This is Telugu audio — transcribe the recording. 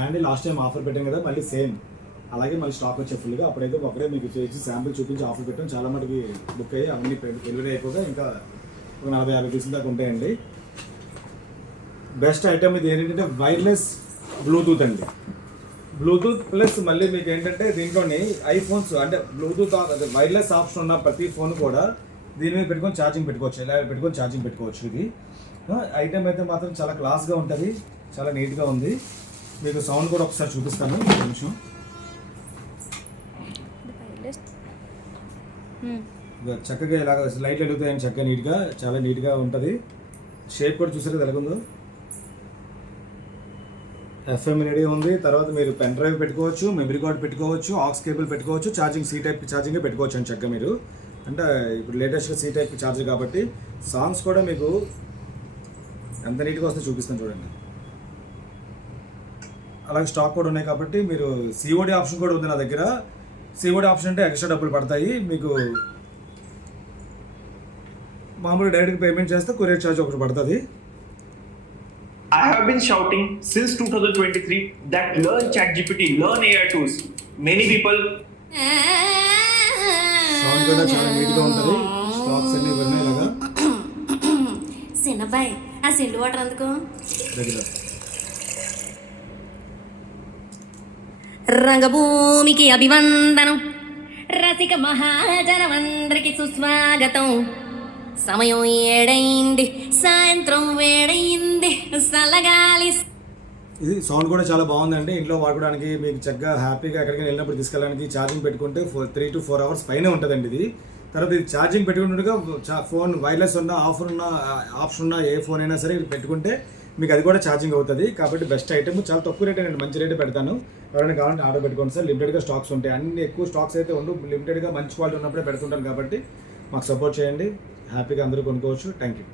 అండ్ లాస్ట్ టైం ఆఫర్ పెట్టాం కదా, మళ్ళీ సేమ్ అలాగే మళ్ళీ స్టాక్ వచ్చే ఫుల్గా. అప్పుడైతే ఒకటే మీకు చేసి శాంపిల్ చూపించి ఆఫర్ పెట్టాం. చాలా మటుకి బుక్ అయ్యి అవన్నీ డెలివరీ అయిపోగా ఇంకా ఒక 40-50 పీసుల దాకా ఉంటాయండి. బెస్ట్ ఐటమ్ ఇది ఏంటంటే వైర్లెస్ బ్లూటూత్ అండి. బ్లూటూత్ ప్లస్ మళ్ళీ మీకు ఏంటంటే దీంట్లోని ఐఫోన్స్ అంటే బ్లూటూత్ వైర్లెస్ ఆప్షన్ ఉన్న ప్రతి ఫోన్ కూడా దీని మీద పెట్టుకొని ఛార్జింగ్ పెట్టుకోవచ్చు. ఇలా పెట్టుకొని ఛార్జింగ్ పెట్టుకోవచ్చు. ఇది ఐటమ్ అయితే మాత్రం చాలా క్లాస్గా ఉంటుంది, చాలా నీట్గా ఉంది. మీకు సౌండ్ కూడా ఒకసారి చూపిస్తాను కొంచెం. చక్కగా ఇలాగ లైట్లు వెలుగుతాయని చక్కగా నీట్గా, చాలా నీట్గా ఉంటుంది. షేప్ కూడా చూసారు కదా ఎలాగుందో. ఎఫ్ఎం రేడియో ఉంది. తర్వాత మీరు పెన్ డ్రైవ్ పెట్టుకోవచ్చు, మెమరీ కార్డ్ పెట్టుకోవచ్చు, ఆక్స్ కేబుల్ పెట్టుకోవచ్చు, ఛార్జింగ్ సి టైప్ ఛార్జింగే పెట్టుకోవచ్చు అని చక్కగా మీరు. అంటే ఇప్పుడు లేటెస్ట్గా సి టైప్ ఛార్జర్ కాబట్టి సాంగ్స్ కూడా మీకు ఎంత నీట్గా వస్తే చూపిస్తాను చూడండి. అలాగే స్టాక్ కూడా ఉన్నాయి కాబట్టి మీరు సిఓడి ఆప్షన్ కూడా ఉంది నా దగ్గర. సిఓడి ఆప్షన్ అంటే ఎక్స్ట్రా డబ్బులు పడతాయి మీకు. మామూలుగా డైరెక్ట్గా పేమెంట్ చేస్తే కొరియర్ ఛార్జ్ ఒకటి పడుతుంది. I have been shouting since 2023 that learn ChatGPT, learn AI tools. Many people. Sound కూడా చాలా నీట్గా ఉంటుంది. స్టాక్స్ అన్ని ఉన్నాయి ఇలాగా. సిన్నబాయ్ ఆ సెల్ వాటర్ అందుకో. రెగ్యులర్ రంగభూమికి అభివందనం, రసిక మహాజనమందరికి సుస్వాగతం. సమయం 7 సాయంత్రం వేడయింది, చల్లగాలి. ఇది సౌండ్ కూడా చాలా బాగుందండి. ఇంట్లో వాడుకోవడానికి మీకు చక్కగా హ్యాపీగా ఎక్కడికి వెళ్ళినప్పుడు తీసుకెళ్ళడానికి ఛార్జింగ్ పెట్టుకుంటే 3 to 4 hours పైనే ఉంటుందండి ఇది. తర్వాత ఇది ఛార్జింగ్ పెట్టుకుంటుండగా ఫోన్ వైర్లెస్ ఉన్న ఆప్షన్ ఉన్న ఏ ఫోన్ అయినా సరే పెట్టుకుంటే మీకు అది కూడా ఛార్జింగ్ అవుతుంది. కాబట్టి బెస్ట్ ఐటమ్, చాలా తక్కువ రేట్ అండి, మంచి రేటే పెడతాను. ఎవరైనా కావాలంటే ఆర్డర్ పెట్టుకోండి సార్. లిమిటెడ్గా స్టాక్స్ ఉంటాయి, అన్ని ఎక్కువ స్టాక్స్ అయితే ఉండవు. లిమిటెడ్గా మంచి క్వాలిటీ ఉన్నప్పుడే పెడుతుంటాను కాబట్టి మాకు సపోర్ట్ చేయండి. హ్యాపీగా అందరూ కొనుక్కోవచ్చు. Thank you.